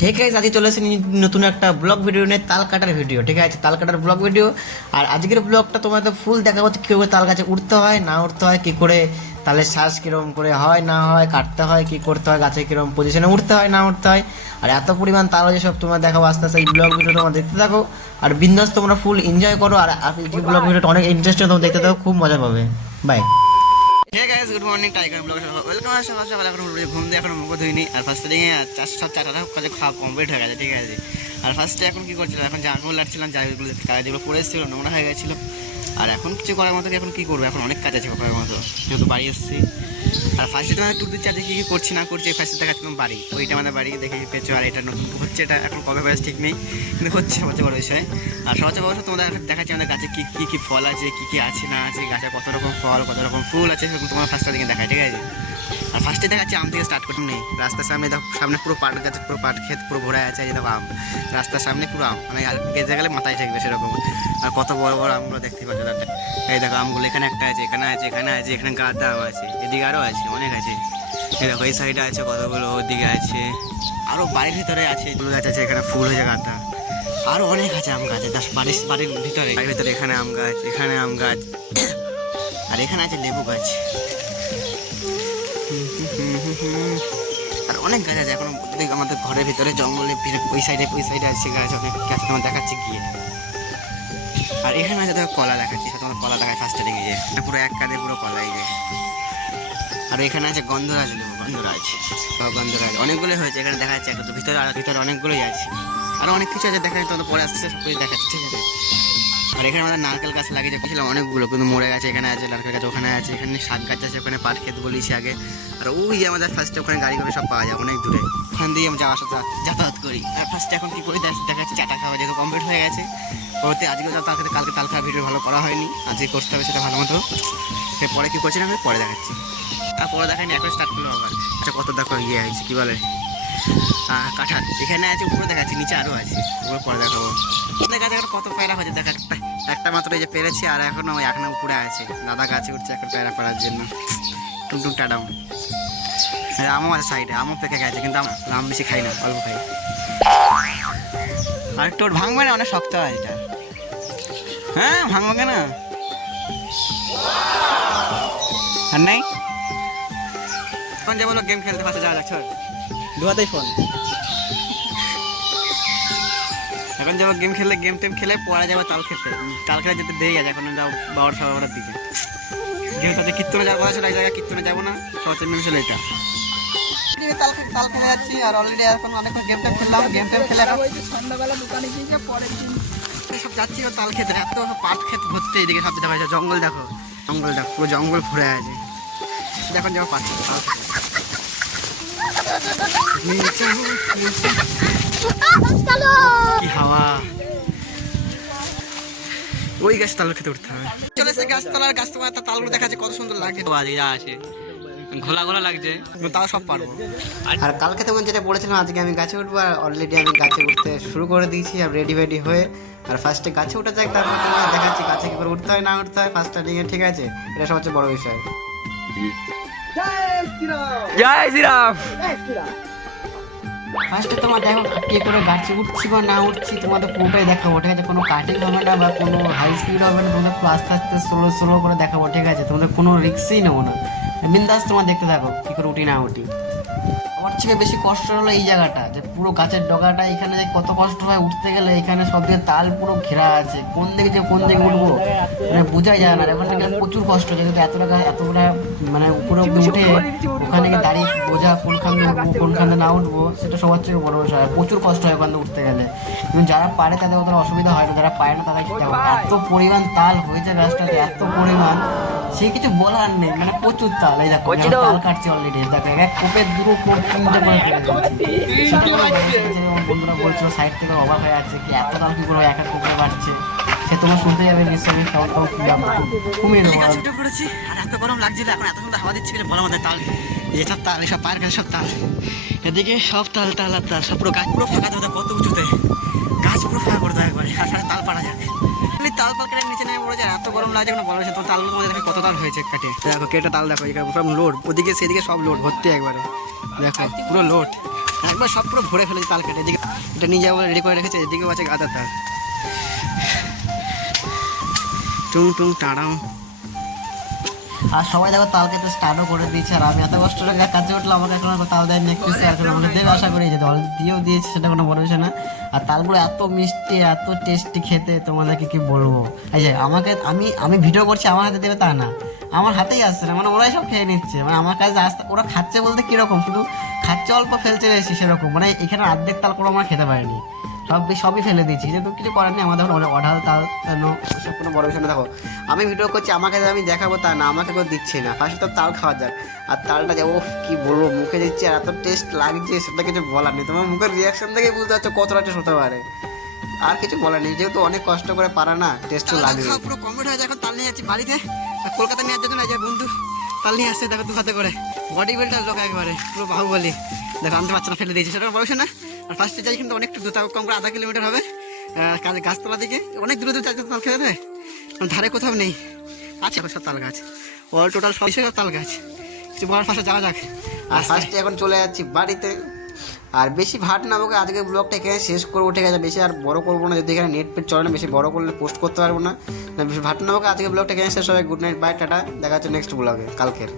ঠিক আছে, আজকে চলে এসেছি নতুন একটা ব্লগ ভিডিও নিয়ে, তাল কাটার ভিডিও। ঠিক আছে, তাল কাটার ব্লগ ভিডিও। আর আজকের ব্লগটা তোমাদের ফুল দেখাবো কীভাবে তাল গাছে উঠতে হয় না উঠতে হয়, কী করে তালের শ্বাস কীরকম করে হয় না হয়, কাটতে হয়, কী করতে হয়, গাছে কীরকম পজিশনে উঠতে হয় না উঠতে হয়। আর এত পরিমাণ তাল হয়েছে সব তোমরা দেখাবো আস্তে আস্তে। এই ব্লগ ভিডিও তোমরা দেখতে থাকো আর বিন্দাস তোমরা ফুল এনজয় করো। আর এই ব্লগ ভিডিওটা অনেক ইন্টারেস্টিং, তোমরা দেখতে থাকো, খুব মজা পাবে। Bye. Hey guys, good morning, tiger ব্লগে ওয়েলকাম। সকাল সকাল এখন ঘুম দিয়ে এখন মুখ ধুইনি। আর ফার্স্টে দিকে চারটা কাজে খাওয়া কমপ্লিট হয়ে গেছে। ঠিক আছে, আর ফার্স্টে এখন কী করছিলাম, এখন জামাগুলো লাটছিলাম, জায়গাগুলো যেগুলো পড়ে এসেছিলো নোংরা হয়ে গেছিলো। আর এখন কিছু করার মতো এখন কী করবো, এখন অনেক কাজ আছে করার মতো, যেহেতু বাড়ি এসেছি। আর ফার্স্টে তোমার ট্যুর দিচ্ছি আজকে কী কী করছি না করছি। ফার্স্টে দেখাচ্ছিলাম বাড়ি, ওইটা আমাদের বাড়ি দেখে পেয়েছো। আর এটা নতুন হচ্ছে, এটা এখন কবে বয়স ঠিক নেই, কিন্তু হচ্ছে সবচেয়ে বড় বিষয়। আর সবচেয়ে বড় তোমাদের দেখাচ্ছি আমাদের গাছে কী কী ফল আছে, কী কী আছে না আছে, গাছে কত রকম ফল কত রকম ফুল আছে, সেরকম তোমার ফার্স্টের দিকে দেখায়। ঠিক আছে, আর ফার্স্টে দেখাচ্ছি আম থেকে স্টার্ট করতে নেই। রাস্তার সামনে দেখো, সামনে পুরো পাট গাছ, পুরো পাট ক্ষেত পুরো ভরে আছে। এই দেখো আম, রাস্তার সামনে পুরো আম, মানে গেজে গেলে মাথায় ঠেকবে সেরকম। আর কত বড় বড় আমগুলো দেখতে পাচ্ছ। এই দেখো আমগুলো এখানে একটা আছে, এখানে আছে, এখানে আছে, এখানে গাদা আম আছে, এদিকে আরও আছে, অনেক আছে। এই দেখো এই সাইডে আছে কতগুলো, ওদিকে আছে, আরও বাড়ির ভিতরে আছে ফুল গাছ আছে, এখানে ফুল হয়েছে গাদা, আরও অনেক আছে আম গাছ। বাড়ির ভিতরে এখানে আম গাছ, এখানে আম গাছ, আর এখানে আছে লেবু গাছ, আর অনেক গাছ আছে। এখনো আমাদের ঘরের ভিতরে জঙ্গলে ওই সাইডে আছে গাছ, অনেক গাছ তোমার দেখাচ্ছি গিয়ে। আর এখানে আছে দেখো কলা দেখাচ্ছি, তোমার কলা দেখায় ফার্স্টে দিকে, যে পুরো এক কাঁধে পুরো কলা এই যে। আর এখানে আছে গন্ধরাজ লেবু, গন্ধরাজ অনেকগুলো হয়েছে এখানে দেখা যাচ্ছে। একটা তো ভিতরে অনেকগুলোই আছে, আরও অনেক কিছু আছে দেখা যাচ্ছে, তোমাদের পরে আসছে সব কিছু দেখাচ্ছে। ঠিক আছে, আর এখানে আমাদের নারকেল গাছ লাগিয়ে রেখেছিলাম অনেকগুলো, কিন্তু মরে গেছে। এখানে আছে নারকেল গাছ, ওখানে আছে, এখানে শাক গাছ আছে, ওখানে পাট ক্ষেত বলেছি আগে। আর ওই যে আমাদের ফার্স্টে ওখানে গাড়ি করে সব পাওয়া যায় অনেক দূরে, ওখান দিয়ে আমি যাতায়াত করি। আর ফার্স্টে এখন কী করি দেখাচ্ছি চাটা খাওয়া, যেহেতু কমপ্লিট হয়ে গেছে। পরবর্তী আজকেও কালকে তাল খাওয়া ভিডিও ভালো করা হয়নি, আজকে করতে হবে সেটা ভালো মতো। পরে কী করছিলাম আমি পরে দেখাচ্ছি। আর পরে দেখায়নি, এখন স্টার্ট করলো আবার। আচ্ছা, কত দেখো ইয়ে হয়েছে কী বলে কাঁঠাল, এখানে আছে, উপরে দেখাচ্ছি, নিচে আরও আছে, উপরে পরে দেখাবো। দেখা এখন কত পেয়ারা হয়েছে দেখা, একটা মাত্র এই যে পেরেছি, আর এখনো উপরে আছে, দাদা গাছে উঠছে এখন পেয়ারা করার জন্য। টুকটুক টাডাম, আমও আছে সাইডে, আমও পেকে গেছে, কিন্তু আম বেশি খাই না, অল্প খাই। আর তোর ভাঙবে না, অনেক শক্ত হয় এটা। হ্যাঁ, ভাঙবো কেন আর নাই। এখন যে বলো গেম খেলতে পারছে, যাওয়া যাচ্ছে দুয়াতেই ফোন। এখন যাবো গেম টেম খেলে পরে যাবো তাল খেতে যেতে দেরি আছে, এখন যাও 12-12টার দিকে। যেহেতু আজকে কীর্তনে যাওয়ার কথা ছিল, এক জায়গায় কীর্তনে যাবো না, সবচেয়ে মেন ছিল এটা। তাল খেলে যাচ্ছি, আর অলরেডি এখন অনেকক্ষণ গেম টেম খেললাম, খেলে সন্ধ্যাবেলা দোকানে গিয়ে পরের দিন সব যাচ্ছি তাল খেতে। এত পাট ক্ষেত ভর্তি, এদিকে সব দেখা যাচ্ছে, জঙ্গল দেখো পুরো জঙ্গল ভরে আছে। এখন যাবো পাট খেতে, কি হাওয়া, ওই গাছ তাল খেতে উঠতে হবে। চলে এসে গাছতলার তালগুলো দেখা যাচ্ছে, কত সুন্দর লাগছে, যা আছে ঘোলা লাগছে, তাও সব পারবো। আর কালকে তোমার যেটা বলেছিলাম, আজকে আমি গাছে উঠবো, আর অলরেডি আমি গাছে উঠতে শুরু করে দিয়েছি, আর রেডি হয়ে। আর ফার্স্টে গাছে উঠে যাক, তারপর তোমার দেখাচ্ছি গাছে কি করে উঠতে হয় না উঠতে হয় ফার্স্ট স্টার্টিংয়ে। ঠিক আছে, এটা সবচেয়ে বড় বিষয়। জয় শ্রীরাম। ফার্স্টে তোমার দেখো কি করে গাছে উঠছি বা না উঠছি, তোমাদের পুরোটাই দেখাবো। ঠিক আছে, কোনো কাটিং হবে না বা কোনো হাই স্পিড হবে না, তোমাদের পুরো আস্তে আস্তে স্লো করে দেখাবো। ঠিক আছে, তোমাদের কোনো রিস্কই নেবো না, বিন্দাস তোমার দেখতে থাকো কী করে উঠি না উঠি। আমার থেকে বেশি কষ্ট হলো এই জায়গাটা, যে পুরো গাছের ডগাটা, এখানে যে কত কষ্ট হয় উঠতে গেলে। এখানে সব দিকে তাল পুরো ঘেরা আছে, কোন দিকে উঠবো মানে বোঝাই যায় না। ওখানে গেলে প্রচুর কষ্ট, যেহেতু এতটা মানে উপরে উঠে ওখানে গিয়ে দাঁড়িয়ে বোঝা কোনখানে না উঠবো, সেটা সবার থেকে বড় বিষয়। প্রচুর কষ্ট হয় ওখানে উঠতে গেলে, কিন্তু যারা পারে তাদের অতটা অসুবিধা হয় না, যারা পারে না তারা এত পরিমাণ তাল হয়েছে গাছটাতে, এত পরিমাণ সে কিছু বলার নেই, মানে প্রচুর তাল। এই দেখো তাল কাটছে অলরেডি, দেখো এক কোপের দুটো কোপ কিনতে করে ফেলে যাচ্ছে। বন্ধুরা বলছিল সাইড থেকে অবাক হয়ে যাচ্ছে, কি এত তাল কি করে এক কোপে কাটছে, সে তোমার শুনতে যাবে নিশ্চয়ই, কমিয়ে দেবো। করেছি আর এত গরম লাগছিল, এখন এত সুন্দর হাওয়া দিচ্ছে, বলার মধ্যে তাল, এসব তাল, এসব পায়ের কাছে সব তাল, এদিকে সব তাল আর তাল, সব পুরো গাছ পুরো ফাঁকা দেবে, কত উঁচুতে গাছ পুরো ফাঁকা করে দেয় একবারে, আর তাল পাড়া যায়। তাল কেটে নিচে নেমে পড়ে যায়, এত গরম লাগে কোনো বলা, তো তালগুলো মধ্যে দেখো কত তাল হয়েছে কাটে। দেখো কেটে তাল দেখো, এখানে পুরো লোড, ওদিকে সেদিকে সব লোড ভর্তি একবারে, দেখো পুরো লোড। একবার সব পুরো ভরে ফেলেছি তাল কেটে। এদিকে এটা নিয়ে যাবো রেডি করে রেখেছে, এদিকেও আছে গাঁদা তাল। টুং টুং টাড়াও। আর সবাই দেখো তাল খেতে স্টার্টও করে দিয়েছে, আর আমি এত কষ্ট করে কাজে উঠলাম, আমাকে এখন তাল দেয় নেক্সট আর আমাকে দেবে আশা করি, যেটা অলরেডি দিয়েও দিয়েছে, সেটা কোনো বড় বিষয় না। আর তালগুলো এত মিষ্টি এত টেস্টি খেতে, তোমাদেরকে কি বলবো। এই যে আমাকে আমি ভিডিও করছি, আমার হাতে দেবে তা না, আমার হাতেই আসছে না, মানে ওরাই সব খেয়ে নিচ্ছে। মানে আমার কাছে আসতে ওরা খাচ্ছে বলতে কীরকম, শুধু খাচ্ছে অল্প ফেলছে বেশি সেরকম, মানে এখানে অর্ধেক তাল করে আমরা খেতে পারিনি, সবই ফেলে দিয়েছি, যেহেতু কিছু করার নেই আমাদের অঢাল তাল সব কোনো বড় বিষয় না। দেখো আমি ভিডিও করছি, আমাকে আমি দেখাবো তা না, আমাকে কেউ দিচ্ছে না। ফার্স্টে তো তাল খাওয়া যাক, আর তালটা যে ও কি বলবো মুখে দিচ্ছি, আর এত টেস্ট লাগছে সেটা কিছু বলার নেই। তোমার মুখের রিয়াকশন থেকে বুঝতে পারছো কতটা টেস্ট হতে পারে, আর কিছু বলার নেই, যেহেতু অনেক কষ্ট করে পারা না, টেস্ট তো লাগবে। পুরো কমপ্লিট হয়ে যায়, এখন তাল নিয়ে যাচ্ছি বাড়িতে। কলকাতা নিয়ে যাচ্ছে না, যে বন্ধু তাল নিয়ে আসছে, দেখো দু হাতে করে, বডি বিল্ডার লোক একবারে পুরো বাহুবলী। দেখো আনতে পারছে না, ফেলে দিয়েছে, সেটা বলছে না। আর ফার্স্টে যাই কিন্তু অনেক দূর, কম করে 0.5 কিলোমিটার হবে, গাছতলা দিকে অনেক দূরে দূরে চারটে তাল খেতে দেয়, ধারে কোথাও নেই, আছে সব তাল গাছ, অল টোটাল সব তাল গাছ। কিছু বলার ফার্স্টে যাওয়া যাক। আর ফার্স্টে এখন চলে যাচ্ছি বাড়িতে, আর বেশি ভাট না আমাকে আজকে ব্লগটা এখানে শেষ করবো, ঠিক আছে, বেশি আর বড় করবো না, যদি এখানে নেট পেট চলে না, বেশি বড় করলে পোস্ট করতে পারবো না, বেশি ভাট না আমাকে আজকে ব্লগটা এখানে শেষ হবে। গুড নাইট, বাই, টাটা, দেখা হচ্ছে নেক্সট ব্লগে কালকের।